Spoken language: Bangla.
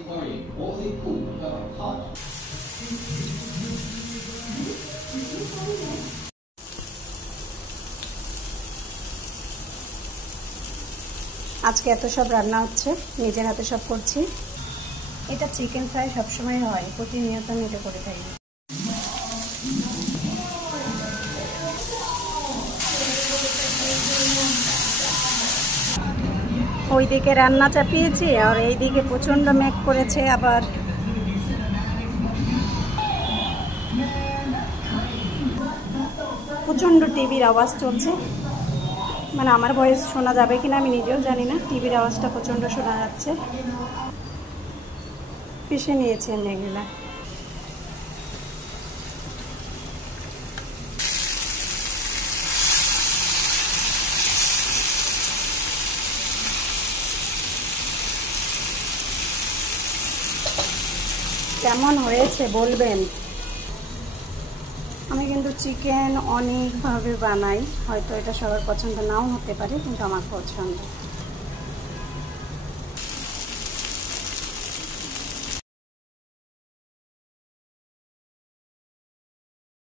আজকে এত সব রান্না হচ্ছে, নিজের হাতে সব করছি। এটা চিকেন ফ্রাই সবসময় হয়, প্রতিনিয়ত আমি এটা করে থাকি। ওইদিকে রান্না চাপিয়েছি আর এইদিকে প্রচণ্ড মেঘ করেছে। আবার প্রচণ্ড টিভির আওয়াজ চলছে, মানে আমার ভয়েস শোনা যাবে কিনা আমি নিজেও জানি না। টিভির আওয়াজটা প্রচণ্ড শোনা যাচ্ছে। পিষে নিয়েছি আমি এগুলা। কেমন হয়েছে বলবেন। আমি কিন্তু চিকেন অনেকভাবে বানাই, হয়তো এটা সবার পছন্দ নাও হতে পারে, কিন্তু আমার পছন্দ।